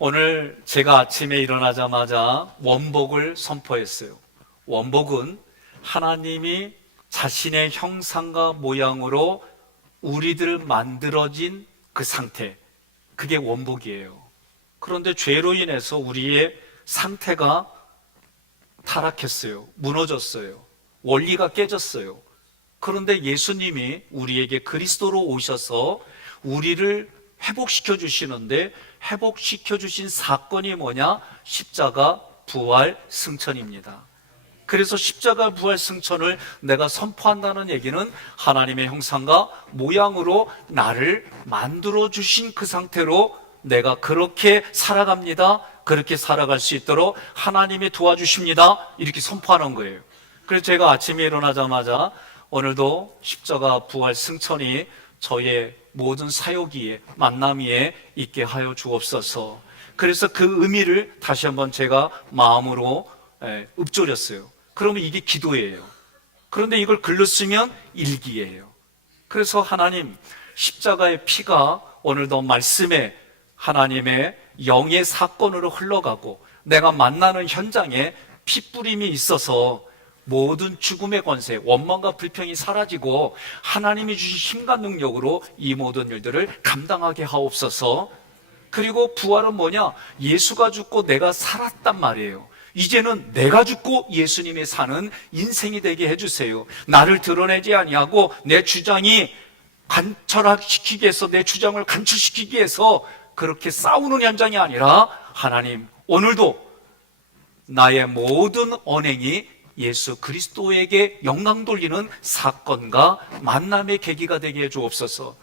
오늘 제가 아침에 일어나자마자 원복을 선포했어요. 원복은 하나님이 자신의 형상과 모양으로 우리들 만들어진 그 상태, 그게 원복이에요. 그런데 죄로 인해서 우리의 상태가 타락했어요. 무너졌어요. 원리가 깨졌어요. 그런데 예수님이 우리에게 그리스도로 오셔서 우리를 회복시켜 주시는데, 회복시켜 주신 사건이 뭐냐? 십자가 부활 승천입니다. 그래서 십자가 부활 승천을 내가 선포한다는 얘기는 하나님의 형상과 모양으로 나를 만들어 주신 그 상태로 내가 그렇게 살아갑니다. 그렇게 살아갈 수 있도록 하나님이 도와주십니다. 이렇게 선포하는 거예요. 그래서 제가 아침에 일어나자마자 오늘도 십자가 부활 승천이 저의 모든 사역위에, 만남 위에 있게 하여 주옵소서. 그래서 그 의미를 다시 한번 제가 마음으로 읊조렸어요. 그러면 이게 기도예요. 그런데 이걸 글로 쓰면 일기예요. 그래서 하나님, 십자가의 피가 오늘도 말씀에 하나님의 영의 사건으로 흘러가고 내가 만나는 현장에 핏뿌림이 있어서 모든 죽음의 권세, 원망과 불평이 사라지고 하나님이 주신 힘과 능력으로 이 모든 일들을 감당하게 하옵소서. 그리고 부활은 뭐냐? 예수가 죽고 내가 살았단 말이에요. 이제는 내가 죽고 예수님이 사는 인생이 되게 해주세요. 나를 드러내지 아니하고 내 주장이 관철시키기 위해서, 내 주장을 간철시키기 위해서 그렇게 싸우는 현장이 아니라, 하나님 오늘도 나의 모든 언행이 예수 그리스도에게 영광 돌리는 사건과 만남의 계기가 되게 해 주옵소서.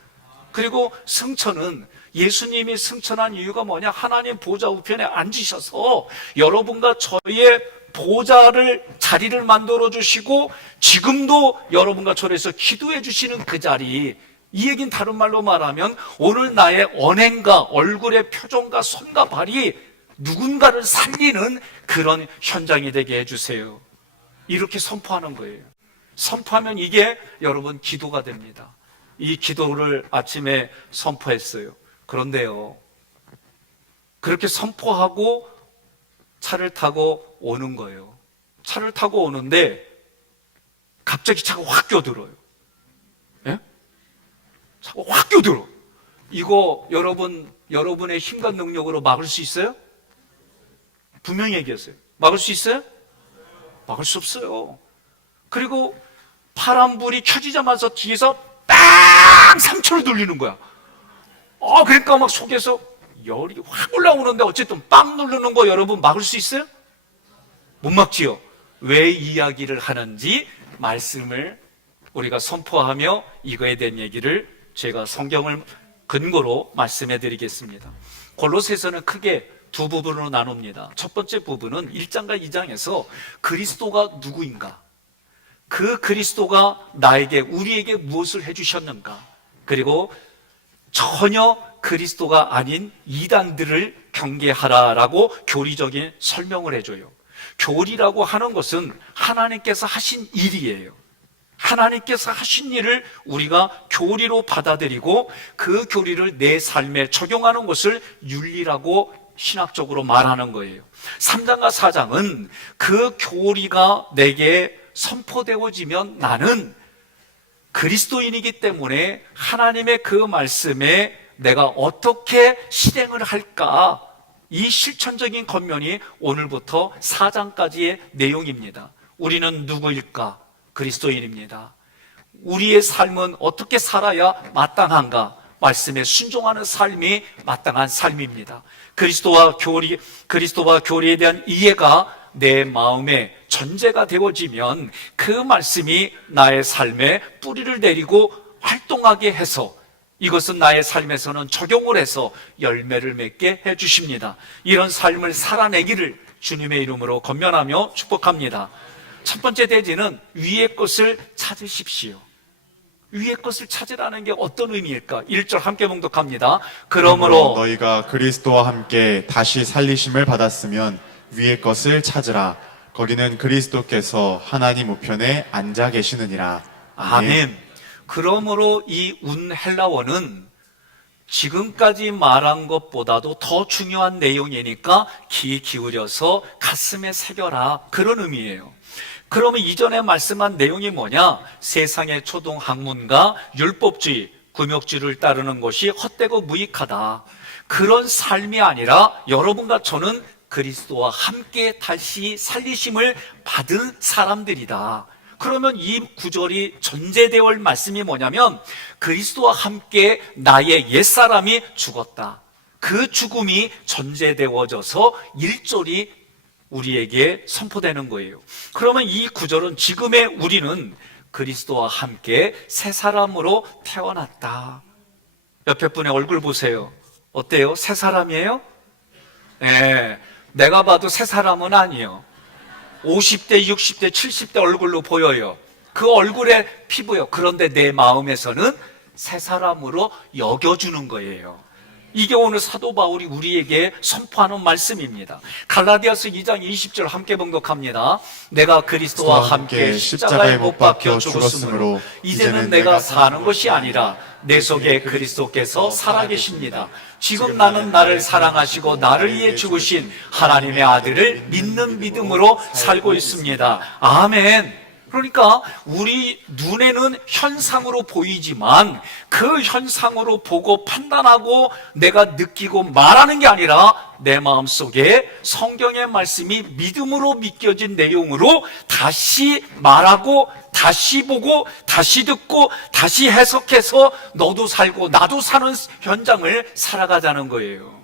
그리고 승천은, 예수님이 승천한 이유가 뭐냐? 하나님 보좌 우편에 앉으셔서 여러분과 저의 보좌를, 자리를 만들어 주시고 지금도 여러분과 저에서 기도해 주시는 그 자리. 이 얘기는 다른 말로 말하면 오늘 나의 언행과 얼굴의 표정과 손과 발이 누군가를 살리는 그런 현장이 되게 해주세요. 이렇게 선포하는 거예요. 선포하면 이게 여러분 기도가 됩니다. 이 기도를 아침에 선포했어요. 그런데요, 그렇게 선포하고 차를 타고 오는 거예요. 차를 타고 오는데 갑자기 차가 확 껴들어요. 예? 차가 확 껴들어. 이거 여러분의 힘과 능력으로 막을 수 있어요? 분명히 얘기했어요. 막을 수 있어요? 막을 수 없어요. 그리고 파란불이 켜지자마자 뒤에서 빵! 3초를 돌리는 거야. 그러니까 막 속에서 열이 확 올라오는데 어쨌든 빵 누르는 거 여러분 막을 수 있어요? 못 막지요. 왜 이야기를 하는지 말씀을 우리가 선포하며 이거에 대한 얘기를 제가 성경을 근거로 말씀해 드리겠습니다. 골로새서는 크게 두 부분으로 나눕니다. 첫 번째 부분은 1장과 2장에서 그리스도가 누구인가, 그 그리스도가 나에게, 우리에게 무엇을 해주셨는가, 그리고 전혀 그리스도가 아닌 이단들을 경계하라라고 교리적인 설명을 해줘요. 교리라고 하는 것은 하나님께서 하신 일이에요. 하나님께서 하신 일을 우리가 교리로 받아들이고 그 교리를 내 삶에 적용하는 것을 윤리라고 신학적으로 말하는 거예요. 3장과 4장은 그 교리가 내게 선포되어지면 나는 그리스도인이기 때문에 하나님의 그 말씀에 내가 어떻게 실행을 할까, 이 실천적인 겉면이 오늘부터 4장까지의 내용입니다. 우리는 누구일까? 그리스도인입니다. 우리의 삶은 어떻게 살아야 마땅한가? 말씀에 순종하는 삶이 마땅한 삶입니다. 그리스도와 교리에 대한 이해가 내 마음에 전제가 되어지면 그 말씀이 나의 삶에 뿌리를 내리고 활동하게 해서 이것은 나의 삶에서는 적용을 해서 열매를 맺게 해주십니다. 이런 삶을 살아내기를 주님의 이름으로 권면하며 축복합니다. 첫 번째 대지는 위의 것을 찾으십시오. 위의 것을 찾으라는 게 어떤 의미일까? 1절 함께 봉독합니다. 그러므로 너희가 그리스도와 함께 다시 살리심을 받았으면 위의 것을 찾으라. 거기는 그리스도께서 하나님 우편에 앉아 계시느니라. 아멘. 그러므로 이 운 헬라어는 지금까지 말한 것보다도 더 중요한 내용이니까 귀 기울여서 가슴에 새겨라, 그런 의미예요. 그러면 이전에 말씀한 내용이 뭐냐? 세상의 초동 학문과 율법주의, 금욕주의를 따르는 것이 헛되고 무익하다, 그런 삶이 아니라 여러분과 저는 그리스도와 함께 다시 살리심을 받은 사람들이다. 그러면 이 구절이 전제되어 올 말씀이 뭐냐면, 그리스도와 함께 나의 옛사람이 죽었다, 그 죽음이 전제되어져서 1절이 우리에게 선포되는 거예요. 그러면 이 구절은 지금의 우리는 그리스도와 함께 새 사람으로 태어났다. 옆에 분의 얼굴 보세요. 어때요? 새 사람이에요? 네, 내가 봐도 새 사람은 아니에요. 50대, 60대, 70대 얼굴로 보여요. 그 얼굴의 피부요. 그런데 내 마음에서는 새 사람으로 여겨주는 거예요. 이게 오늘 사도 바울이 우리에게 선포하는 말씀입니다. 갈라디아서 2장 20절 함께 봉독합니다. 내가 그리스도와 함께 십자가에 못 박혀 죽었으므로 이제는 내가 사는 것이 아니라 내 속에 그리스도께서 살아계십니다. 지금 나는 나를 사랑하시고 나를 위해 죽으신 하나님의 아들을 믿는 믿음으로 살고 있습니다. 아멘. 그러니까 우리 눈에는 현상으로 보이지만 그 현상으로 보고 판단하고 내가 느끼고 말하는 게 아니라 내 마음속에 성경의 말씀이 믿음으로 믿겨진 내용으로 다시 말하고 다시 보고 다시 듣고 다시 해석해서 너도 살고 나도 사는 현장을 살아가자는 거예요.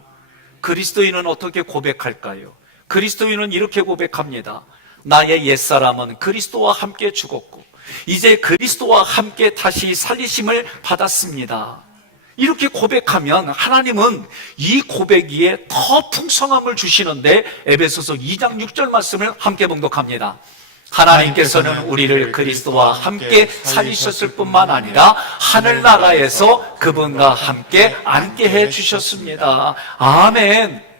그리스도인은 어떻게 고백할까요? 그리스도인은 이렇게 고백합니다. 나의 옛사람은 그리스도와 함께 죽었고 이제 그리스도와 함께 다시 살리심을 받았습니다. 이렇게 고백하면 하나님은 이 고백 위에 더 풍성함을 주시는데, 에베소서 2장 6절 말씀을 함께 봉독합니다. 하나님께서는 우리를 그리스도와 함께 살리셨을 뿐만 아니라 하늘나라에서 그분과 함께 앉게 해 주셨습니다. 아멘.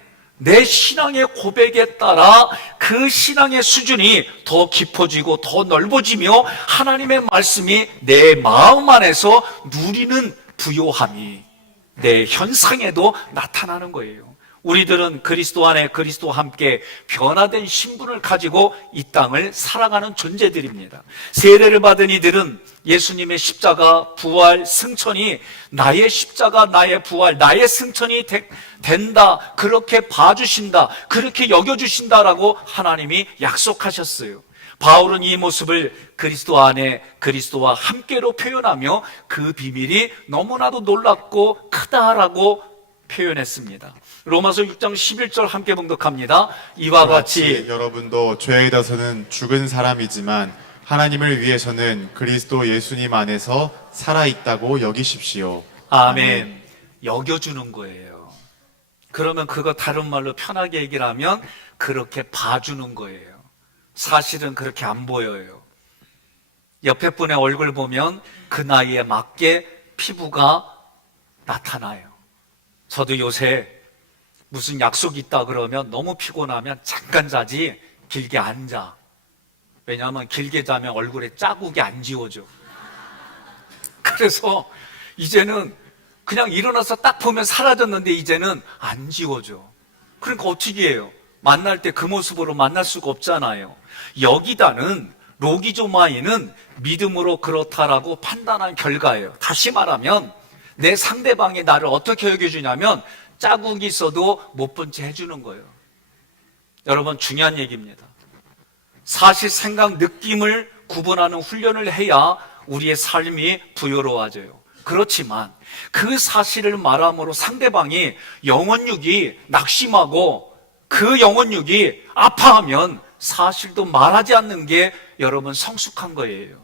내 신앙의 고백에 따라 그 신앙의 수준이 더 깊어지고 더 넓어지며 하나님의 말씀이 내 마음 안에서 누리는 부요함이 내 현상에도 나타나는 거예요. 우리들은 그리스도 안에 그리스도와 함께 변화된 신분을 가지고 이 땅을 살아가는 존재들입니다. 세례를 받은 이들은 예수님의 십자가, 부활, 승천이 나의 십자가, 나의 부활, 나의 승천이 된다, 그렇게 봐주신다, 그렇게 여겨주신다라고 하나님이 약속하셨어요. 바울은 이 모습을 그리스도 안에 그리스도와 함께로 표현하며 그 비밀이 너무나도 놀랍고 크다라고 표현했습니다. 로마서 6장 11절 함께 봉독합니다. 이와 같이 여러분도 죄에 대해서는 죽은 사람이지만 하나님을 위해서는 그리스도 예수님 안에서 살아있다고 여기십시오. 아멘. 여겨주는 거예요. 그러면 그거 다른 말로 편하게 얘기를 하면 그렇게 봐주는 거예요. 사실은 그렇게 안 보여요. 옆에 분의 얼굴 보면 그 나이에 맞게 피부가 나타나요. 저도 요새 무슨 약속이 있다 그러면 너무 피곤하면 잠깐 자지 길게 안 자. 왜냐하면 길게 자면 얼굴에 자국이 안 지워져. 그래서 이제는 그냥 일어나서 딱 보면 사라졌는데 이제는 안 지워져. 그러니까 어떻게 해요? 만날 때 그 모습으로 만날 수가 없잖아요. 여기다는 로기조마이는 믿음으로 그렇다라고 판단한 결과예요. 다시 말하면 내 상대방이 나를 어떻게 여겨주냐면 자국이 있어도 못 본 채 해주는 거예요. 여러분, 중요한 얘기입니다. 사실, 생각, 느낌을 구분하는 훈련을 해야 우리의 삶이 부여로워져요. 그렇지만 그 사실을 말함으로 상대방이 영혼육이 낙심하고 그 영혼육이 아파하면 사실도 말하지 않는 게 여러분 성숙한 거예요.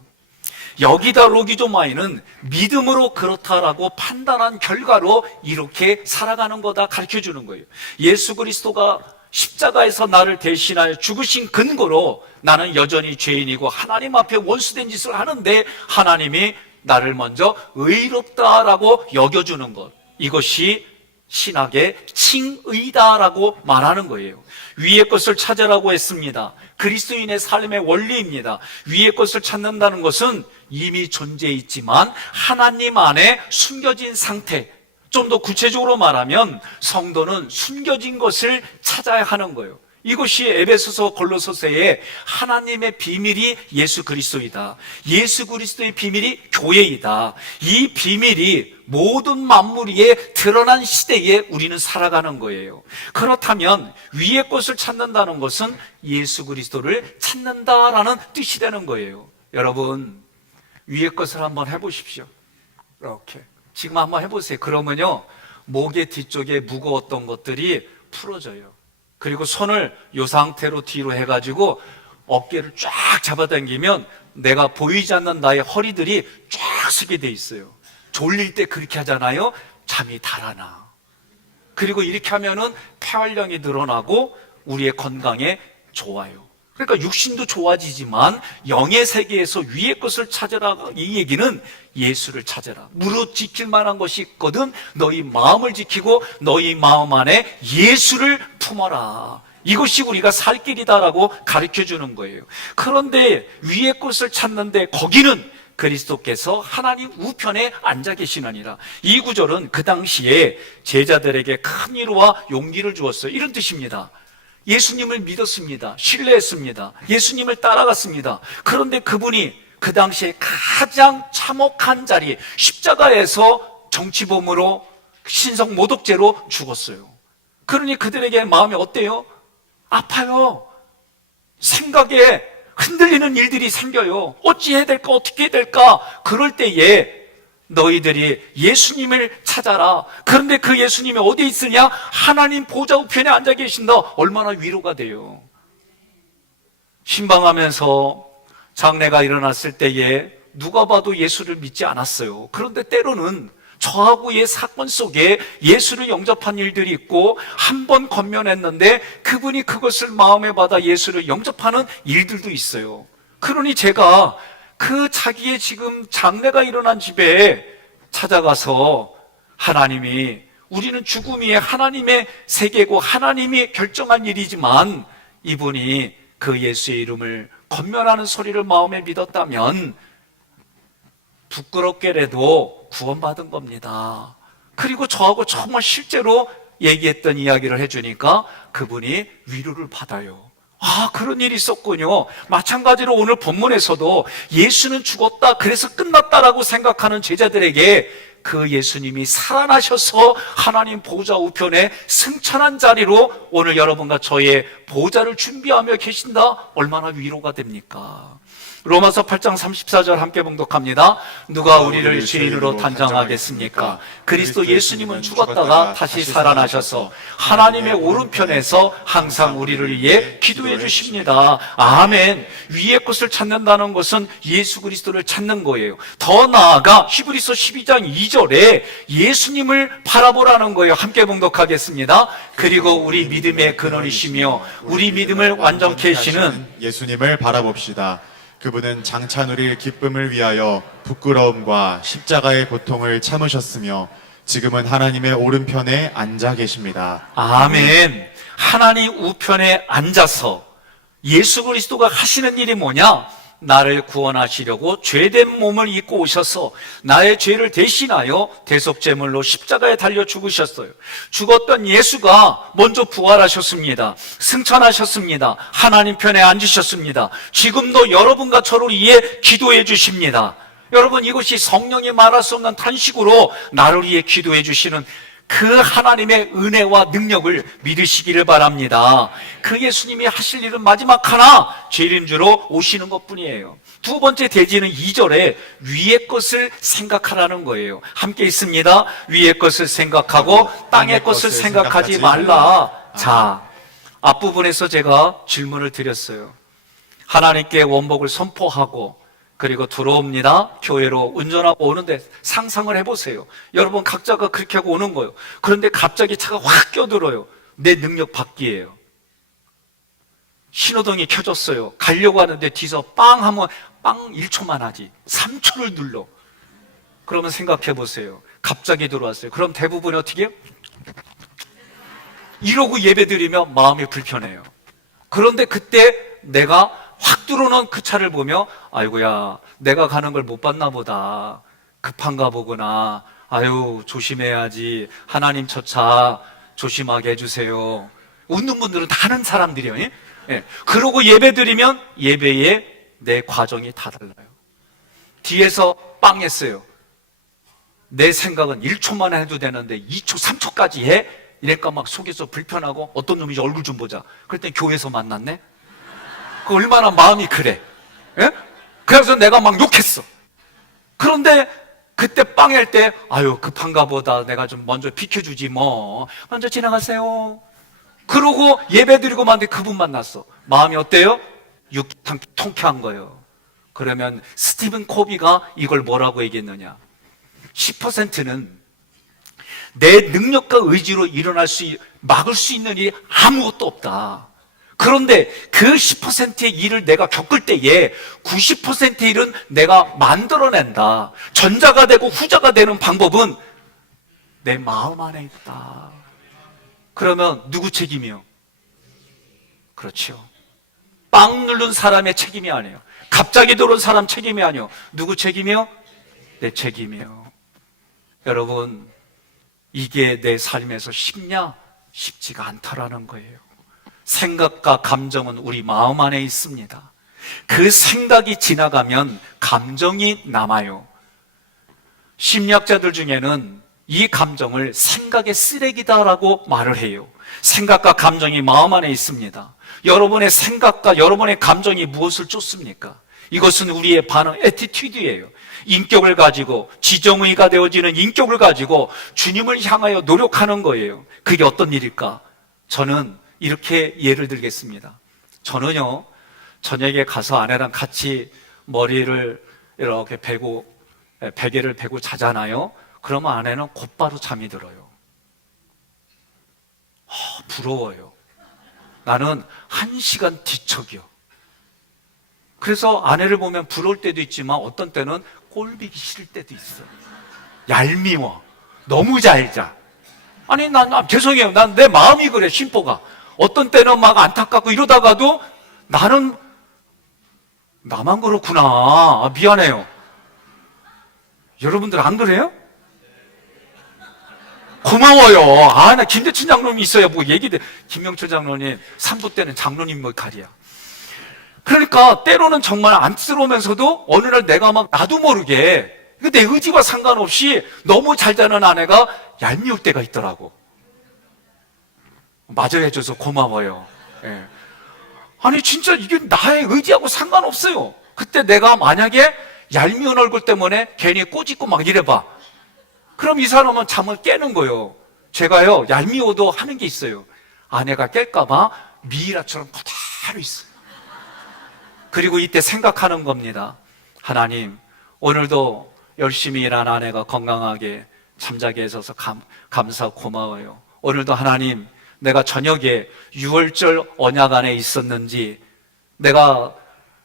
여기다 로기조마이는 믿음으로 그렇다라고 판단한 결과로 이렇게 살아가는 거다 가르쳐주는 거예요. 예수 그리스도가 십자가에서 나를 대신하여 죽으신 근거로 나는 여전히 죄인이고 하나님 앞에 원수된 짓을 하는데 하나님이 나를 먼저 의롭다라고 여겨주는 것, 이것이 신학의 칭의다라고 말하는 거예요. 위의 것을 찾으라고 했습니다. 그리스도인의 삶의 원리입니다. 위의 것을 찾는다는 것은 이미 존재해 있지만 하나님 안에 숨겨진 상태, 좀 더 구체적으로 말하면 성도는 숨겨진 것을 찾아야 하는 거예요. 이것이 에베소서 골로새서의 하나님의 비밀이 예수 그리스도이다. 예수 그리스도의 비밀이 교회이다. 이 비밀이 모든 만물 위에 드러난 시대에 우리는 살아가는 거예요. 그렇다면 위의 것을 찾는다는 것은 예수 그리스도를 찾는다라는 뜻이 되는 거예요. 여러분, 위의 것을 한번 해보십시오. 이렇게 지금 한번 해보세요. 그러면요, 목의 뒤쪽에 무거웠던 것들이 풀어져요. 그리고 손을 이 상태로 뒤로 해가지고 어깨를 쫙 잡아당기면 내가 보이지 않는 나의 허리들이 쫙 서게 돼 있어요. 졸릴 때 그렇게 하잖아요. 잠이 달아나. 그리고 이렇게 하면은 폐활량이 늘어나고 우리의 건강에 좋아요. 그러니까 육신도 좋아지지만 영의 세계에서 위의 것을 찾으라. 이 얘기는 예수를 찾아라. 무릇 지킬 만한 것이 있거든 너희 마음을 지키고 너희 마음 안에 예수를 품어라. 이것이 우리가 살 길이다라고 가르쳐 주는 거예요. 그런데 위의 것을 찾는데 거기는 그리스도께서 하나님 우편에 앉아 계시느니라. 이 구절은 그 당시에 제자들에게 큰 위로와 용기를 주었어요. 이런 뜻입니다. 예수님을 믿었습니다. 신뢰했습니다. 예수님을 따라갔습니다. 그런데 그분이 그 당시에 가장 참혹한 자리, 십자가에서 정치범으로 신성 모독죄로 죽었어요. 그러니 그들에게 마음이 어때요? 아파요. 생각에 흔들리는 일들이 생겨요. 어찌 해야 될까? 어떻게 해야 될까? 그럴 때에 너희들이 예수님을 찾아라. 그런데 그 예수님이 어디에 있으냐? 하나님 보좌 우편에 앉아 계신다. 얼마나 위로가 돼요. 신방하면서 장례가 일어났을 때에 누가 봐도 예수를 믿지 않았어요. 그런데 때로는 저하고의 사건 속에 예수를 영접한 일들이 있고 한 번 건면했는데 그분이 그것을 마음에 받아 예수를 영접하는 일들도 있어요. 그러니 제가 그 자기의 지금 장례가 일어난 집에 찾아가서 하나님이, 우리는 죽음이 하나님의 세계고 하나님이 결정한 일이지만 이분이 그 예수의 이름을 건면하는 소리를 마음에 믿었다면 부끄럽게라도 구원받은 겁니다. 그리고 저하고 정말 실제로 얘기했던 이야기를 해주니까 그분이 위로를 받아요. 아, 그런 일이 있었군요. 마찬가지로 오늘 본문에서도 예수는 죽었다, 그래서 끝났다라고 생각하는 제자들에게 그 예수님이 살아나셔서 하나님 보좌 우편에 승천한 자리로 오늘 여러분과 저의 보좌를 준비하며 계신다. 얼마나 위로가 됩니까? 로마서 8장 34절 함께 봉독합니다. 누가 우리를 죄인으로 단정하겠습니까? 그리스도 예수님은 죽었다가 다시 살아나셔서 하나님의 오른편에서 항상 우리를 위해 기도해 주십니다. 아멘. 위의 것을 찾는다는 것은 예수 그리스도를 찾는 거예요. 더 나아가 히브리서 12장 2절에 예수님을 바라보라는 거예요. 함께 봉독하겠습니다. 그리고 우리 믿음의 근원이시며 우리 믿음을 완전케 하시는 예수님을 바라봅시다. 그분은 장차 누릴 기쁨을 위하여 부끄러움과 십자가의 고통을 참으셨으며 지금은 하나님의 오른편에 앉아 계십니다. 아멘. 하나님 우편에 앉아서 예수 그리스도가 하시는 일이 뭐냐? 나를 구원하시려고 죄된 몸을 입고 오셔서 나의 죄를 대신하여 대속제물로 십자가에 달려 죽으셨어요. 죽었던 예수가 먼저 부활하셨습니다. 승천하셨습니다. 하나님 편에 앉으셨습니다. 지금도 여러분과 저를 위해 기도해 주십니다. 여러분, 이것이 성령이 말할 수 없는 탄식으로 나를 위해 기도해 주시는 그 하나님의 은혜와 능력을 믿으시기를 바랍니다. 그 예수님이 하실 일은 마지막 하나, 죄인주로 오시는 것뿐이에요. 두 번째 대지는 2절에 위의 것을 생각하라는 거예요. 함께 있습니다. 위의 것을 생각하고 땅의 것을 생각하지 말라. 자, 앞부분에서 제가 질문을 드렸어요. 하나님께 원복을 선포하고 그리고 들어옵니다. 교회로 운전하고 오는데 상상을 해보세요. 여러분 각자가 그렇게 하고 오는 거예요. 그런데 갑자기 차가 확 껴들어요. 내 능력 밖이에요. 신호등이 켜졌어요. 가려고 하는데 뒤에서 빵 하면 빵 1초만 하지 3초를 눌러. 그러면 생각해 보세요. 갑자기 들어왔어요. 그럼 대부분 어떻게 해요? 이러고 예배드리면 마음이 불편해요. 그런데 그때 내가 확 들어오는 그 차를 보며 아이고야, 내가 가는 걸 못 봤나 보다, 급한가 보구나, 아유, 조심해야지. 하나님 처차 조심하게 해주세요. 웃는 분들은 다 아는 사람들이에요. 예? 예. 그러고 예배 드리면 예배에 내 과정이 다 달라요. 뒤에서 빵 했어요. 내 생각은 1초만 해도 되는데 2초, 3초까지 해? 이래까 막 속에서 불편하고 어떤 놈이 얼굴 좀 보자. 그랬더니 교회에서 만났네? 그 얼마나 마음이 그래. 예? 그래서 내가 막 욕했어. 그런데 그때 빵 할 때, 아유, 급한가 보다. 내가 좀 먼저 비켜주지 뭐. 먼저 지나가세요. 그러고 예배 드리고 만데 그분 만났어. 마음이 어때요? 통쾌한 거예요. 그러면 스티븐 코비가 이걸 뭐라고 얘기했느냐? 10%는 내 능력과 의지로 막을 수 있는 일이 아무것도 없다. 그런데 그 10%의 일을 내가 겪을 때에 90%의 일은 내가 만들어낸다. 전자가 되고 후자가 되는 방법은 내 마음 안에 있다. 그러면 누구 책임이요? 그렇죠. 빵 누른 사람의 책임이 아니에요. 갑자기 들어온 사람 책임이 아니에요. 누구 책임이요? 내 책임이요. 여러분, 이게 내 삶에서 쉽냐? 쉽지가 않다라는 거예요. 생각과 감정은 우리 마음 안에 있습니다. 그 생각이 지나가면 감정이 남아요. 심리학자들 중에는 이 감정을 생각의 쓰레기다라고 말을 해요. 생각과 감정이 마음 안에 있습니다. 여러분의 생각과 여러분의 감정이 무엇을 쫓습니까? 이것은 우리의 반응, 애티튜드예요. 인격을 가지고 지정의가 되어지는 인격을 가지고 주님을 향하여 노력하는 거예요. 그게 어떤 일일까? 저는 이렇게 예를 들겠습니다. 저는요, 저녁에 가서 아내랑 같이 머리를 이렇게 베개를 베고 자잖아요. 그러면 아내는 곧바로 잠이 들어요. 부러워요. 나는 1시간 뒤척이요. 그래서 아내를 보면 부러울 때도 있지만 어떤 때는 꼴보기 싫을 때도 있어. 얄미워. 너무 잘 자. 아니, 난 죄송해요. 난 내 마음이 그래, 심보가. 어떤 때는 막 안타깝고 이러다가도 나는 나만 그렇구나. 미안해요. 여러분들 안 그래요? 고마워요. 나 김대춘 장로님 있어야 뭐 얘기돼. 김명철 장로님, 산부 때는 장로님 역할이야. 그러니까 때로는 정말 안쓰러우면서도 어느 날 내가 막 나도 모르게 내 의지와 상관없이 너무 잘 자는 아내가 얄미울 때가 있더라고. 마저 해줘서 고마워요. 예. 아니 진짜 이게 나의 의지하고 상관없어요. 그때 내가 만약에 얄미운 얼굴 때문에 괜히 꼬집고 막 이래봐. 그럼 이 사람은 잠을 깨는 거예요. 제가요 얄미워도 하는 게 있어요. 아내가 깰까봐 미이라처럼 그대로 있어요. 그리고 이때 생각하는 겁니다. 하나님, 오늘도 열심히 일한 아내가 건강하게 잠자게 해줘서 감사 고마워요. 오늘도 하나님, 내가 저녁에 유월절 언약 안에 있었는지, 내가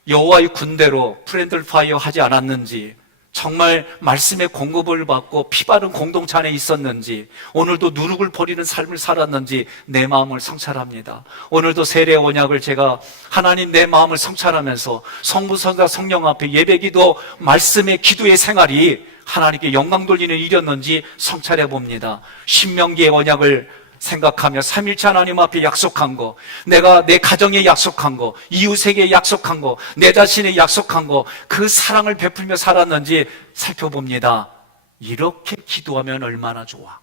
여호와의 군대로 프렌들 파이어 하지 않았는지, 정말 말씀의 공급을 받고 피 바른 공동체 안에 있었는지, 오늘도 누룩을 버리는 삶을 살았는지 내 마음을 성찰합니다. 오늘도 세례 언약을 제가 하나님 내 마음을 성찰하면서 성부 성자 성령 앞에 예배기도 말씀의 기도의 생활이 하나님께 영광 돌리는 일이었는지 성찰해 봅니다. 신명기의 언약을 생각하며 삼일체 하나님 앞에 약속한 거, 내가 내 가정에 약속한 거, 이웃에게 약속한 거, 내 자신에 약속한 거, 그 사랑을 베풀며 살았는지 살펴봅니다. 이렇게 기도하면 얼마나 좋아.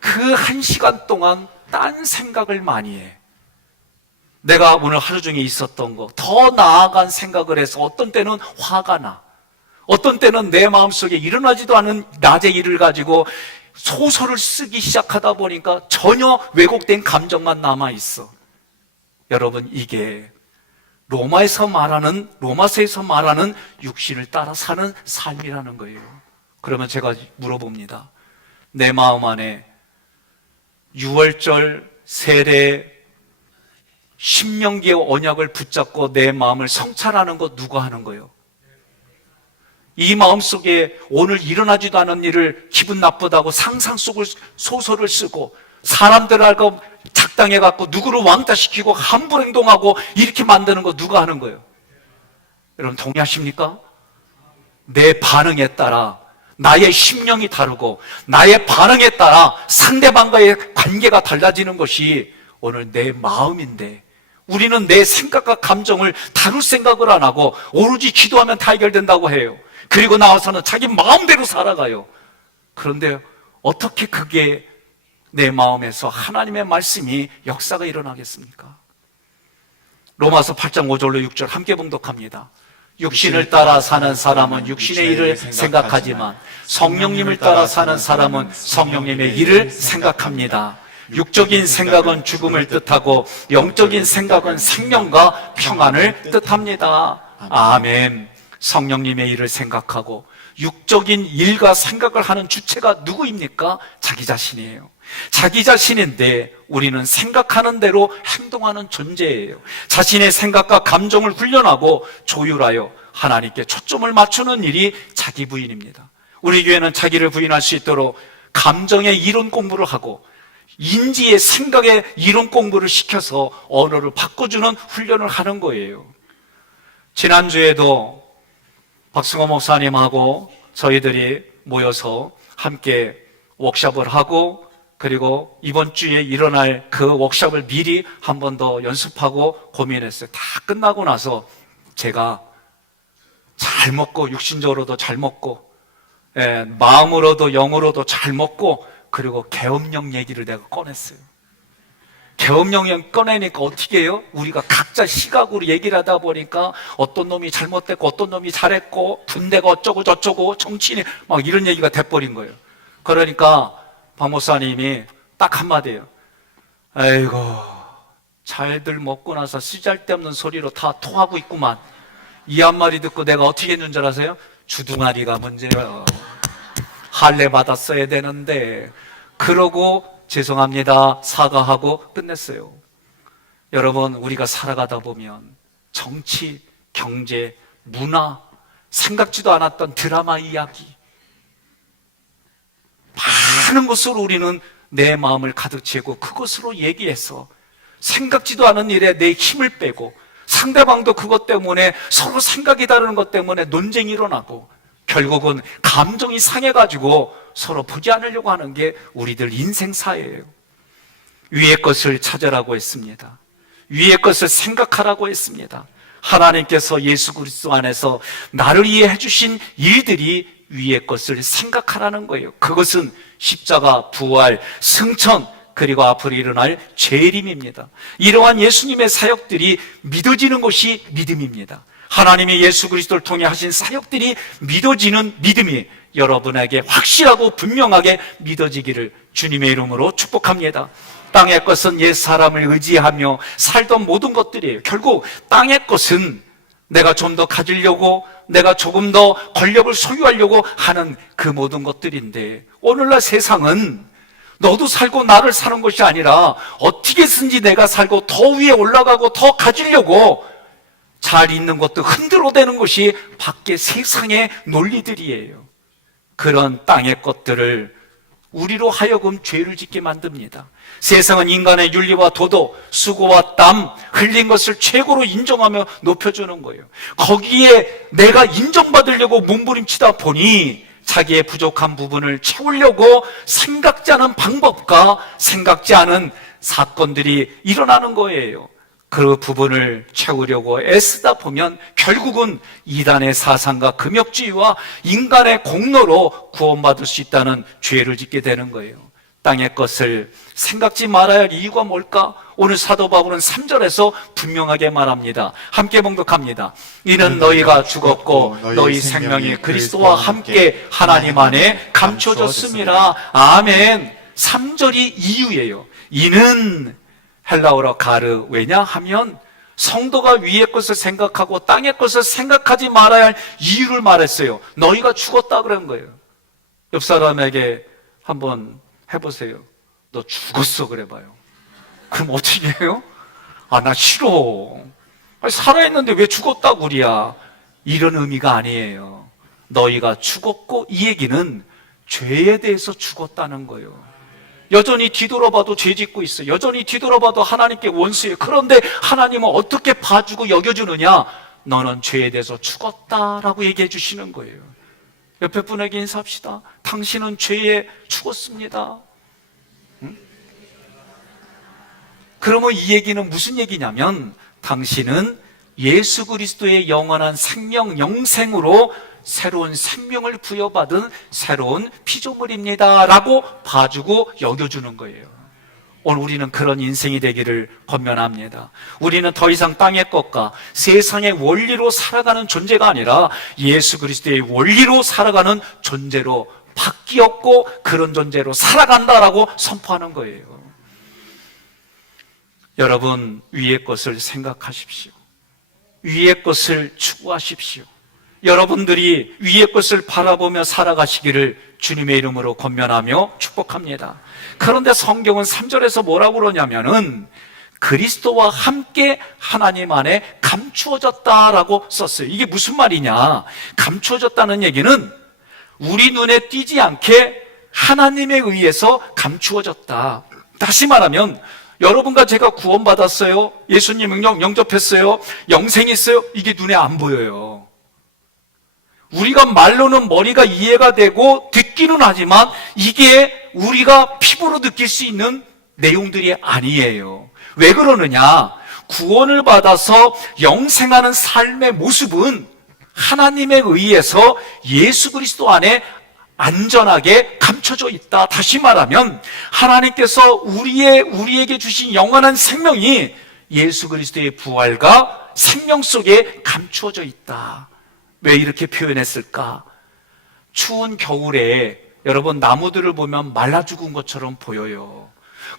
그 1시간 동안 딴 생각을 많이 해. 내가 오늘 하루 종일 있었던 거, 더 나아간 생각을 해서 어떤 때는 화가 나. 어떤 때는 내 마음속에 일어나지도 않은 낮의 일을 가지고 소설을 쓰기 시작하다 보니까 전혀 왜곡된 감정만 남아있어. 여러분, 이게 로마서에서 말하는 육신을 따라 사는 삶이라는 거예요. 그러면 제가 물어봅니다. 내 마음 안에 유월절, 세례, 신명기의 언약을 붙잡고 내 마음을 성찰하는 거 누가 하는 거예요? 이 마음속에 오늘 일어나지도 않은 일을 기분 나쁘다고 상상 속을 소설을 쓰고 사람들하고 작당해갖고 누구를 왕따시키고 함부로 행동하고 이렇게 만드는 거 누가 하는 거예요? 여러분 동의하십니까? 내 반응에 따라 나의 심령이 다르고 나의 반응에 따라 상대방과의 관계가 달라지는 것이 오늘 내 마음인데, 우리는 내 생각과 감정을 다룰 생각을 안 하고 오로지 기도하면 다 해결된다고 해요. 그리고 나와서는 자기 마음대로 살아가요. 그런데 어떻게 그게 내 마음에서 하나님의 말씀이 역사가 일어나겠습니까? 로마서 8장 5절로 6절 함께 봉독합니다. 육신을 따라 사는 사람은 육신의 일을 생각하지만 성령님을 따라 사는 사람은 성령님의 일을 생각합니다. 육적인 생각은 죽음을 뜻하고 영적인 생각은 생명과 평안을 뜻합니다. 아멘. 성령님의 일을 생각하고 육적인 일과 생각을 하는 주체가 누구입니까? 자기 자신이에요. 자기 자신인데 우리는 생각하는 대로 행동하는 존재예요. 자신의 생각과 감정을 훈련하고 조율하여 하나님께 초점을 맞추는 일이 자기 부인입니다. 우리 교회는 자기를 부인할 수 있도록 감정의 이론 공부를 하고 인지의 생각의 이론 공부를 시켜서 언어를 바꿔주는 훈련을 하는 거예요. 지난주에도 박승호 목사님하고 저희들이 모여서 함께 워크숍을 하고, 그리고 이번 주에 일어날 그 워크숍을 미리 한 번 더 연습하고 고민했어요. 다 끝나고 나서 제가 잘 먹고, 육신적으로도 잘 먹고, 마음으로도 영으로도 잘 먹고, 그리고 계엄령 얘기를 내가 꺼냈어요. 계엄령 꺼내니까 어떻게 해요? 우리가 각자 시각으로 얘기를 하다 보니까 어떤 놈이 잘못됐고 어떤 놈이 잘했고 군대가 어쩌고 저쩌고 정치인이 막 이런 얘기가 돼버린 거예요. 그러니까 박 목사님이 딱 한마디예요. 아이고, 잘들 먹고 나서 쓰잘데없는 소리로 다 토하고 있구만. 이 한마디 듣고 내가 어떻게 했는 줄 아세요? 주둥아리가 문제예요. 할례 받았어야 되는데. 그러고 죄송합니다 사과하고 끝냈어요. 여러분, 우리가 살아가다 보면 정치, 경제, 문화, 생각지도 않았던 드라마 이야기, 많은 것으로 우리는 내 마음을 가득 채우고 그것으로 얘기해서 생각지도 않은 일에 내 힘을 빼고, 상대방도 그것 때문에 서로 생각이 다르는 것 때문에 논쟁이 일어나고, 결국은 감정이 상해가지고 서로 보지 않으려고 하는 게 우리들 인생사예요. 위의 것을 찾으라고 했습니다. 위의 것을 생각하라고 했습니다. 하나님께서 예수 그리스도 안에서 나를 이해해 주신 일들이 위의 것을 생각하라는 거예요. 그것은 십자가, 부활, 승천, 그리고 앞으로 일어날 재림입니다. 이러한 예수님의 사역들이 믿어지는 것이 믿음입니다. 하나님이 예수 그리스도를 통해 하신 사역들이 믿어지는 믿음이 여러분에게 확실하고 분명하게 믿어지기를 주님의 이름으로 축복합니다. 땅의 것은 옛 사람을 의지하며 살던 모든 것들이에요. 결국 땅의 것은 내가 좀 더 가지려고, 내가 조금 더 권력을 소유하려고 하는 그 모든 것들인데, 오늘날 세상은 너도 살고 나를 사는 것이 아니라 어떻게든지 내가 살고 더 위에 올라가고 더 가지려고 잘 있는 것도 흔들어대는 것이 밖의 세상의 논리들이에요. 그런 땅의 것들을 우리로 하여금 죄를 짓게 만듭니다. 세상은 인간의 윤리와 도덕, 수고와 땀, 흘린 것을 최고로 인정하며 높여주는 거예요. 거기에 내가 인정받으려고 몸부림치다 보니 자기의 부족한 부분을 채우려고 생각지 않은 방법과 생각지 않은 사건들이 일어나는 거예요. 그 부분을 채우려고 애쓰다 보면 결국은 이단의 사상과 금욕주의와 인간의 공로로 구원받을 수 있다는 죄를 짓게 되는 거예요. 땅의 것을 생각지 말아야 할 이유가 뭘까? 오늘 사도 바울은 3절에서 분명하게 말합니다. 함께 봉독합니다. 이는 너희가 죽었고 너희 생명이 그리스도와 함께 하나님 안에 감춰졌음이라. 아멘. 3절이 이유예요. 이는 헬라어로 가르, 왜냐하면 성도가 위의 것을 생각하고 땅의 것을 생각하지 말아야 할 이유를 말했어요. 너희가 죽었다 그런 거예요. 옆 사람에게 한번 해보세요. 너 죽었어 그래봐요. 그럼 어떻게 해요? 아, 나 싫어. 아니, 살아있는데 왜 죽었다고 그리야. 이런 의미가 아니에요. 너희가 죽었고, 이 얘기는 죄에 대해서 죽었다는 거예요. 여전히 뒤돌아봐도 죄 짓고 있어요. 여전히 뒤돌아봐도 하나님께 원수예요. 그런데 하나님은 어떻게 봐주고 여겨주느냐? 너는 죄에 대해서 죽었다라고 얘기해 주시는 거예요. 옆에 분에게 인사합시다. 당신은 죄에 죽었습니다. 응? 그러면 이 얘기는 무슨 얘기냐면 당신은 예수 그리스도의 영원한 생명, 영생으로 새로운 생명을 부여받은 새로운 피조물입니다 라고 봐주고 여겨주는 거예요. 오늘 우리는 그런 인생이 되기를 권면합니다. 우리는 더 이상 땅의 것과 세상의 원리로 살아가는 존재가 아니라 예수 그리스도의 원리로 살아가는 존재로 바뀌었고 그런 존재로 살아간다라고 선포하는 거예요. 여러분, 위의 것을 생각하십시오. 위의 것을 추구하십시오. 여러분들이 위의 것을 바라보며 살아가시기를 주님의 이름으로 권면하며 축복합니다. 그런데 성경은 3절에서 뭐라고 그러냐면은 그리스도와 함께 하나님 안에 감추어졌다라고 썼어요. 이게 무슨 말이냐? 감추어졌다는 얘기는 우리 눈에 띄지 않게 하나님에 의해서 감추어졌다. 다시 말하면 여러분과 제가 구원받았어요. 예수님 영접했어요. 영생이 있어요. 이게 눈에 안 보여요. 우리가 말로는 머리가 이해가 되고 듣기는 하지만 이게 우리가 피부로 느낄 수 있는 내용들이 아니에요. 왜 그러느냐? 구원을 받아서 영생하는 삶의 모습은 하나님에 의해서 예수 그리스도 안에 안전하게 감춰져 있다. 다시 말하면 하나님께서 우리에게 주신 영원한 생명이 예수 그리스도의 부활과 생명 속에 감추어져 있다. 왜 이렇게 표현했을까? 추운 겨울에 여러분 나무들을 보면 말라 죽은 것처럼 보여요.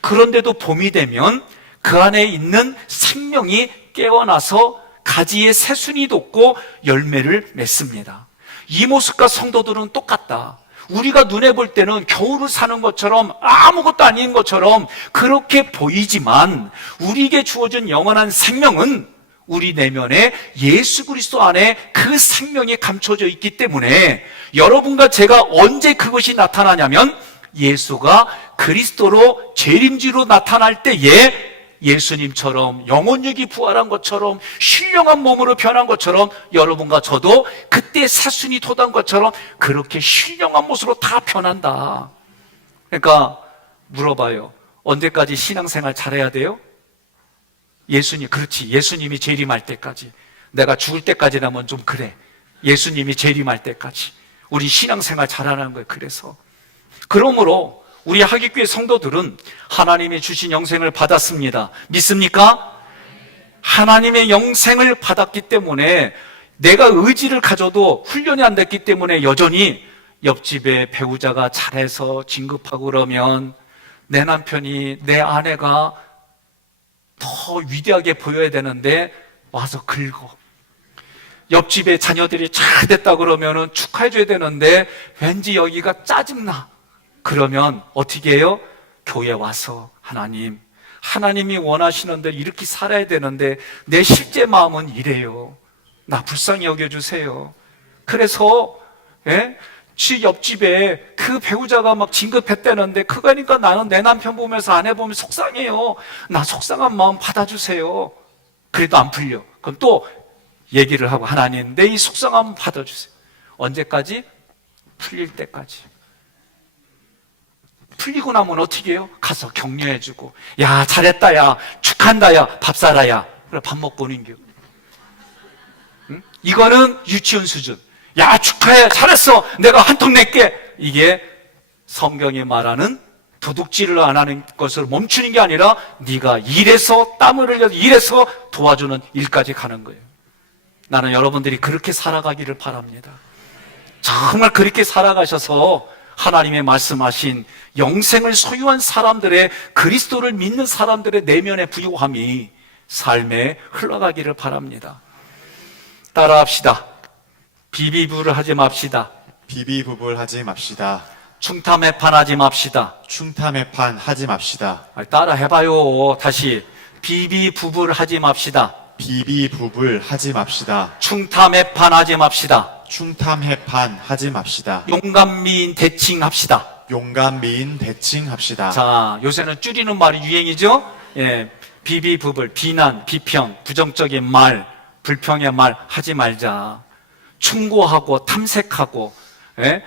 그런데도 봄이 되면 그 안에 있는 생명이 깨어나서 가지에 새순이 돋고 열매를 맺습니다. 이 모습과 성도들은 똑같다. 우리가 눈에 볼 때는 겨울을 사는 것처럼 아무것도 아닌 것처럼 그렇게 보이지만 우리에게 주어진 영원한 생명은 우리 내면에 예수 그리스도 안에 그 생명이 감춰져 있기 때문에 여러분과 제가 언제 그것이 나타나냐면 예수가 그리스도로 재림지로 나타날 때에 예수님처럼 영혼육이 부활한 것처럼 신령한 몸으로 변한 것처럼 여러분과 저도 그때 새순이 돋은 것처럼 그렇게 신령한 모습으로 다 변한다. 그러니까 물어봐요. 언제까지 신앙생활 잘해야 돼요? 그렇지. 예수님이 재림할 때까지. 내가 죽을 때까지라면 좀 그래. 예수님이 재림할 때까지. 우리 신앙생활 잘하는 거예요. 그래서. 그러므로 우리 하객교회 성도들은 하나님이 주신 영생을 받았습니다. 믿습니까? 하나님의 영생을 받았기 때문에 내가 의지를 가져도 훈련이 안 됐기 때문에 여전히 옆집에 배우자가 잘해서 진급하고 그러면 내 남편이, 내 아내가 더 위대하게 보여야 되는데 와서 긁어. 옆집에 자녀들이 잘 됐다 그러면 축하해줘야 되는데 왠지 여기가 짜증나. 그러면 어떻게 해요? 교회 와서 하나님이 원하시는 대로 이렇게 살아야 되는데 내 실제 마음은 이래요. 나 불쌍히 여겨주세요. 그래서 지 옆집에 그 배우자가 막 진급했다는데 그거니까 나는 내 남편 보면서 아내 보면 속상해요. 나 속상한 마음 받아주세요. 그래도 안 풀려. 그럼 또 얘기를 하고 하나님 내 이 속상함 받아주세요. 언제까지? 풀릴 때까지. 풀리고 나면 어떻게 해요? 가서 격려해주고 야 잘했다 야 축한다 야 밥 사라 야 그래 밥 먹고 오는 겨. 응? 이거는 유치원 수준. 야 축하해 잘했어 내가 한 통 낼게. 이게 성경이 말하는 도둑질을 안 하는 것을 멈추는 게 아니라 네가 일해서 땀을 흘려서 일해서 도와주는 일까지 가는 거예요. 나는 여러분들이 그렇게 살아가기를 바랍니다. 정말 그렇게 살아가셔서 하나님의 말씀하신 영생을 소유한 사람들의 그리스도를 믿는 사람들의 내면의 부요함이 삶에 흘러가기를 바랍니다. 따라합시다. 비비부를 하지 맙시다. 비비부불 하지 맙시다. 충탐회판하지 맙시다. 충탐회판 하지 맙시다. 따라 해봐요. 다시 비비부불 하지 맙시다. 비비부불 하지 맙시다. 충탐회판하지 맙시다. 충탐회판 하지 맙시다. 용감미인 대칭합시다. 용감미인 대칭합시다. 자, 요새는 줄이는 말이 유행이죠? 예, 비비부불, 비난, 비평, 부정적인 말, 불평의 말 하지 말자. 충고하고 탐색하고 예?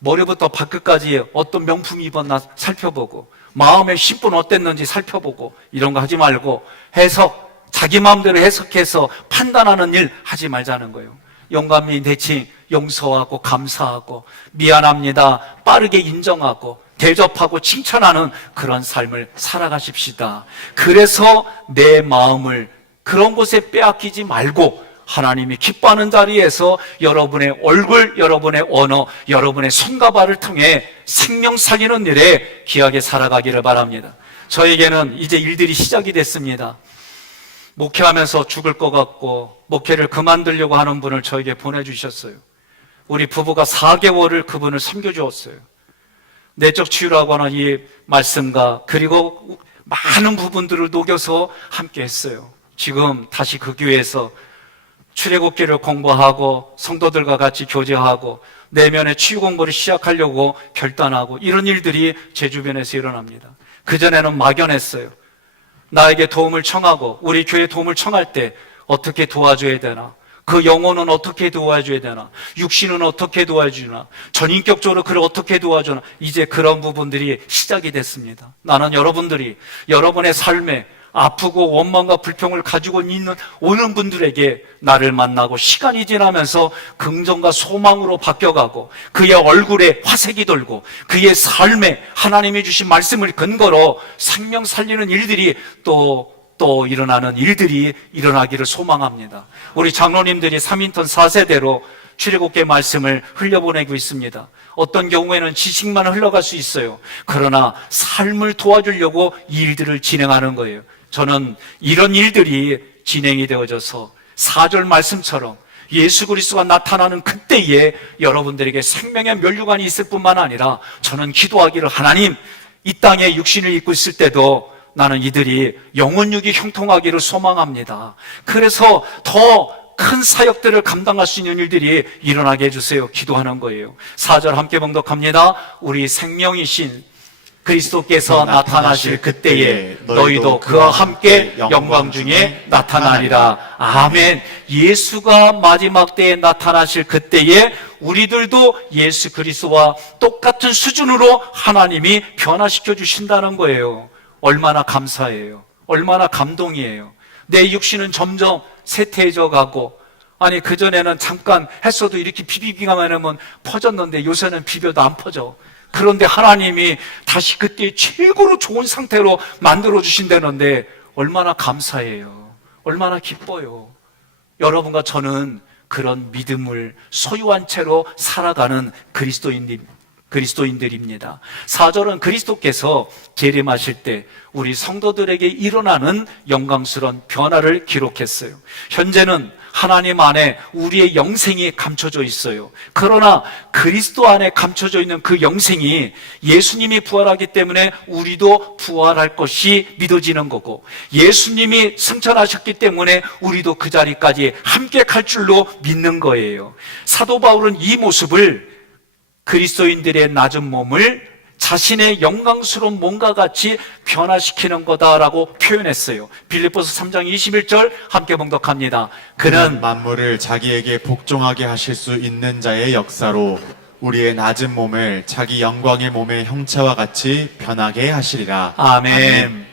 머리부터 발끝까지 어떤 명품 입었나 살펴보고 마음의 신분 어땠는지 살펴보고 이런 거 하지 말고 해석, 자기 마음대로 해석해서 판단하는 일 하지 말자는 거예요. 영감이 대칭 용서하고 감사하고 미안합니다 빠르게 인정하고 대접하고 칭찬하는 그런 삶을 살아가십시다. 그래서 내 마음을 그런 곳에 빼앗기지 말고 하나님이 기뻐하는 자리에서 여러분의 얼굴, 여러분의 언어, 여러분의 손과 발을 통해 생명 살리는 일에 귀하게 살아가기를 바랍니다. 저에게는 이제 일들이 시작이 됐습니다. 목회하면서 죽을 것 같고 목회를 그만두려고 하는 분을 저에게 보내주셨어요. 우리 부부가 4개월을 그분을 섬겨주었어요. 내적 치유라고 하는 이 말씀과 그리고 많은 부분들을 녹여서 함께 했어요. 지금 다시 그 교회에서 출애굽기를 공부하고 성도들과 같이 교제하고 내면의 치유 공부를 시작하려고 결단하고 이런 일들이 제 주변에서 일어납니다. 그전에는 막연했어요. 나에게 도움을 청하고 우리 교회 도움을 청할 때 어떻게 도와줘야 되나, 그 영혼은 어떻게 도와줘야 되나, 육신은 어떻게 도와주나, 전인격적으로 그를 어떻게 도와주나, 이제 그런 부분들이 시작이 됐습니다. 나는 여러분들이 여러분의 삶에 아프고 원망과 불평을 가지고 있는 오는 분들에게 나를 만나고 시간이 지나면서 긍정과 소망으로 바뀌어가고 그의 얼굴에 화색이 돌고 그의 삶에 하나님이 주신 말씀을 근거로 생명 살리는 일들이 또 일어나는 일들이 일어나기를 소망합니다. 우리 장로님들이 3인턴 4세대로 출애굽기 말씀을 흘려보내고 있습니다. 어떤 경우에는 지식만 흘러갈 수 있어요. 그러나 삶을 도와주려고 이 일들을 진행하는 거예요. 저는 이런 일들이 진행이 되어져서 4절 말씀처럼 예수 그리스도가 나타나는 그때에 여러분들에게 생명의 면류관이 있을 뿐만 아니라 저는 기도하기를 하나님, 이 땅에 육신을 입고 있을 때도 나는 이들이 영혼육이 형통하기를 소망합니다. 그래서 더 큰 사역들을 감당할 수 있는 일들이 일어나게 해주세요. 기도하는 거예요. 4절 함께 봉독합니다. 우리 생명이신 그리스도께서 나타나실 그때에 너희도 그와 함께 영광 중에 나타나리라. 아멘. 예수가 마지막 때에 나타나실 그때에 우리들도 예수 그리스도와 똑같은 수준으로 하나님이 변화시켜 주신다는 거예요. 얼마나 감사해요. 얼마나 감동이에요. 내 육신은 점점 쇠퇴해져 가고, 아니 그전에는 잠깐 했어도 이렇게 비비기만 하면 퍼졌는데 요새는 비벼도 안 퍼져. 그런데 하나님이 다시 그때 최고로 좋은 상태로 만들어 주신다는데 얼마나 감사해요. 얼마나 기뻐요. 여러분과 저는 그런 믿음을 소유한 채로 살아가는 그리스도인들입니다. 4절은 그리스도께서 재림하실 때 우리 성도들에게 일어나는 영광스러운 변화를 기록했어요. 현재는 하나님 안에 우리의 영생이 감춰져 있어요. 그러나 그리스도 안에 감춰져 있는 그 영생이 예수님이 부활하기 때문에 우리도 부활할 것이 믿어지는 거고, 예수님이 승천하셨기 때문에 우리도 그 자리까지 함께 갈 줄로 믿는 거예요. 사도 바울은 이 모습을 그리스도인들의 낮은 몸을 자신의 영광스러운 몸과 같이 변화시키는 거다라고 표현했어요. 빌립보서 3장 21절 함께 봉독합니다. 그는 만물을 자기에게 복종하게 하실 수 있는 자의 역사로 우리의 낮은 몸을 자기 영광의 몸의 형체와 같이 변하게 하시리라. 아멘. 아멘.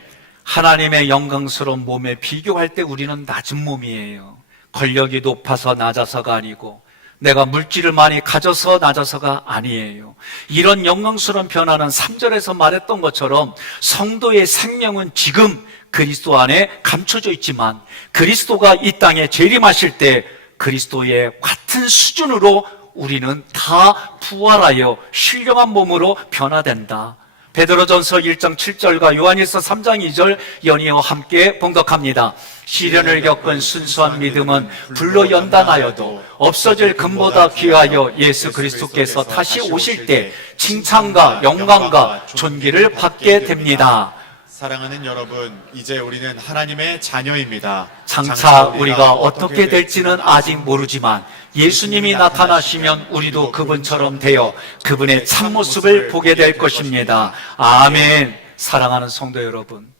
하나님의 영광스러운 몸에 비교할 때 우리는 낮은 몸이에요. 권력이 높아서 낮아서가 아니고 내가 물질을 많이 가져서 낮아서가 아니에요. 이런 영광스러운 변화는 3절에서 말했던 것처럼 성도의 생명은 지금 그리스도 안에 감춰져 있지만 그리스도가 이 땅에 재림하실 때 그리스도의 같은 수준으로 우리는 다 부활하여 신령한 몸으로 변화된다. 베드로전서 1장 7절과 요한일서 3장 2절 연이어 함께 봉독합니다. 시련을 겪은 순수한 믿음은 불로 연단하여도 없어질 금보다 귀하여 예수 그리스도께서 다시 오실 때 칭찬과 영광과 존귀를 받게 됩니다. 사랑하는 여러분, 이제 우리는 하나님의 자녀입니다. 장차 우리가 어떻게 될지는 아직 모르지만 예수님이 나타나시면 우리도 그분처럼 되어 그분의 참모습을 보게 될 것입니다. 아멘. 사랑하는 성도 여러분,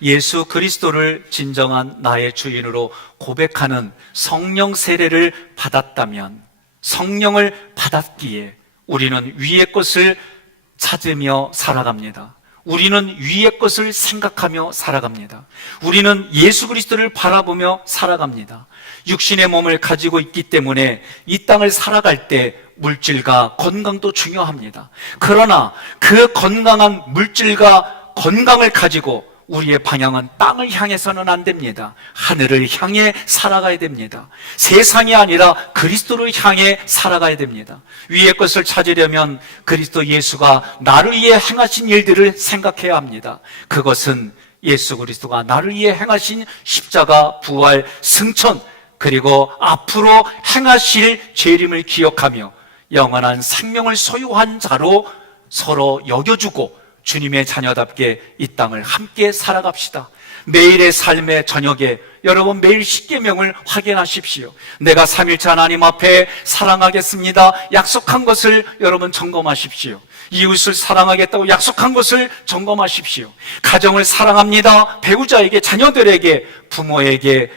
예수 그리스도를 진정한 나의 주인으로 고백하는 성령 세례를 받았다면, 성령을 받았기에 우리는 위의 것을 찾으며 살아갑니다. 우리는 위의 것을 생각하며 살아갑니다. 우리는 예수 그리스도를 바라보며 살아갑니다. 육신의 몸을 가지고 있기 때문에 이 땅을 살아갈 때 물질과 건강도 중요합니다. 그러나 그 건강한 물질과 건강을 가지고 우리의 방향은 땅을 향해서는 안 됩니다. 하늘을 향해 살아가야 됩니다. 세상이 아니라 그리스도를 향해 살아가야 됩니다. 위의 것을 찾으려면 그리스도 예수가 나를 위해 행하신 일들을 생각해야 합니다. 그것은 예수 그리스도가 나를 위해 행하신 십자가, 부활, 승천, 그리고 앞으로 행하실 재림을 기억하며 영원한 생명을 소유한 자로 서로 여겨주고 주님의 자녀답게 이 땅을 함께 살아갑시다. 매일의 삶의 저녁에 여러분 매일 십계명을 확인하십시오. 내가 삼일째 하나님 앞에 사랑하겠습니다 약속한 것을 여러분 점검하십시오. 이웃을 사랑하겠다고 약속한 것을 점검하십시오. 가정을 사랑합니다. 배우자에게, 자녀들에게, 부모에게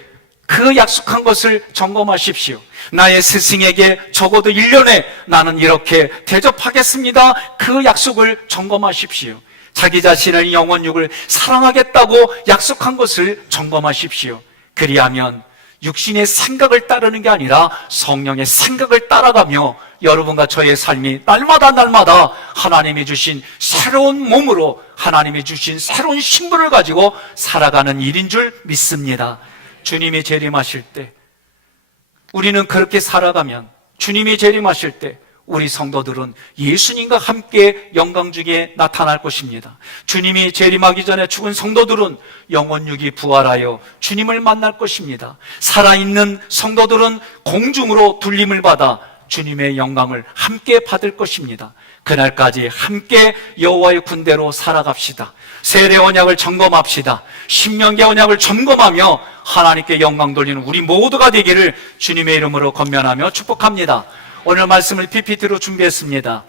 그 약속한 것을 점검하십시오. 나의 스승에게 적어도 1년에 나는 이렇게 대접하겠습니다. 그 약속을 점검하십시오. 자기 자신의 영혼육을 사랑하겠다고 약속한 것을 점검하십시오. 그리하면 육신의 생각을 따르는 게 아니라 성령의 생각을 따라가며 여러분과 저의 삶이 날마다 하나님이 주신 새로운 몸으로 하나님이 주신 새로운 신분을 가지고 살아가는 일인 줄 믿습니다. 주님이 재림하실 때 우리는 그렇게 살아가면 주님이 재림하실 때 우리 성도들은 예수님과 함께 영광 중에 나타날 것입니다. 주님이 재림하기 전에 죽은 성도들은 영혼육이 부활하여 주님을 만날 것입니다. 살아있는 성도들은 공중으로 둘림을 받아 주님의 영광을 함께 받을 것입니다. 그날까지 함께 여호와의 군대로 살아갑시다. 세례 언약을 점검합시다. 신명기 언약을 점검하며 하나님께 영광 돌리는 우리 모두가 되기를 주님의 이름으로 권면하며 축복합니다. 오늘 말씀을 PPT로 준비했습니다.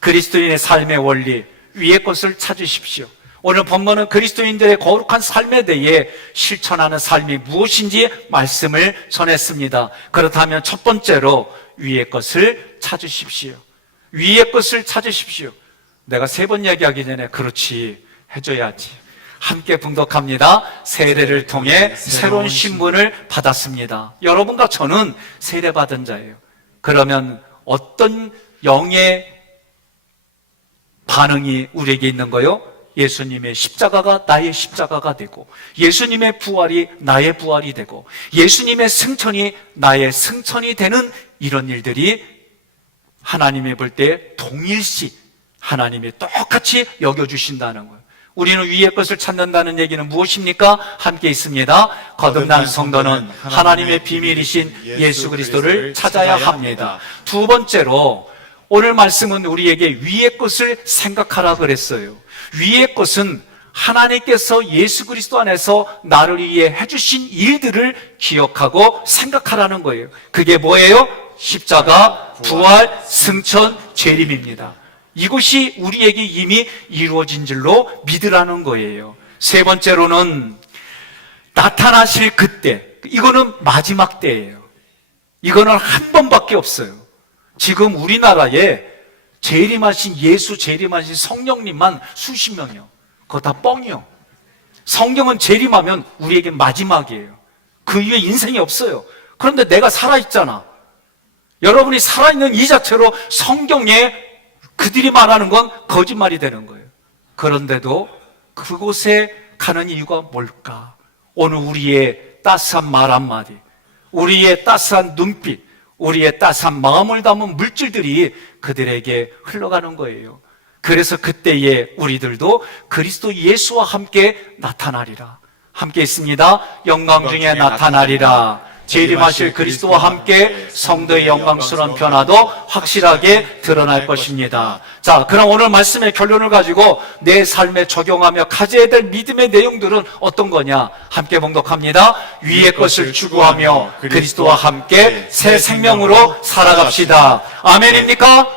그리스도인의 삶의 원리, 위의 것을 찾으십시오. 오늘 본문은 그리스도인들의 거룩한 삶에 대해 실천하는 삶이 무엇인지 말씀을 전했습니다. 그렇다면 첫 번째로 위의 것을 찾으십시오. 위의 것을 찾으십시오. 내가 3번 얘기하기 전에 그렇지 해줘야지. 함께 봉독합니다. 세례를 통해 새로운 신분을 받았습니다. 여러분과 저는 세례받은 자예요. 그러면 어떤 영의 반응이 우리에게 있는 거요? 예수님의 십자가가 나의 십자가가 되고, 예수님의 부활이 나의 부활이 되고, 예수님의 승천이 나의 승천이 되는 이런 일들이 하나님이 볼 때 동일시 하나님이 똑같이 여겨주신다는 거예요. 우리는 위의 것을 찾는다는 얘기는 무엇입니까? 함께 있습니다. 거듭난 성도는 하나님의 비밀이신 예수 그리스도를 찾아야 합니다. 두 번째로 오늘 말씀은 우리에게 위의 것을 생각하라 그랬어요. 위의 것은 하나님께서 예수 그리스도 안에서 나를 위해 해주신 일들을 기억하고 생각하라는 거예요. 그게 뭐예요? 십자가, 부활, 승천, 재림입니다. 이것이 우리에게 이미 이루어진 줄로 믿으라는 거예요. 세 번째로는 나타나실 그때, 이거는 마지막 때예요. 이거는 한 번밖에 없어요. 지금 우리나라에 재림하신 예수, 재림하신 성령님만 수십 명이요. 그거 다 뻥이요. 성경은 재림하면 우리에게 마지막이에요. 그 이후에 인생이 없어요. 그런데 내가 살아있잖아. 여러분이 살아있는 이 자체로 성경에 그들이 말하는 건 거짓말이 되는 거예요. 그런데도 그곳에 가는 이유가 뭘까? 오늘 우리의 따스한 말 한마디, 우리의 따스한 눈빛, 우리의 따스한 마음을 담은 물질들이 그들에게 흘러가는 거예요. 그래서 그때에 우리들도 그리스도 예수와 함께 나타나리라. 함께 있습니다. 영광 중에 나타나리라. 재림하실 그리스도와 함께 성도의 영광스러운 변화도 확실하게 드러날 것입니다. 자, 그럼 오늘 말씀의 결론을 가지고 내 삶에 적용하며 가져야 될 믿음의 내용들은 어떤 거냐? 함께 봉독합니다. 위의 것을 추구하며 그리스도와 함께 새 생명으로 살아갑시다. 아멘입니까?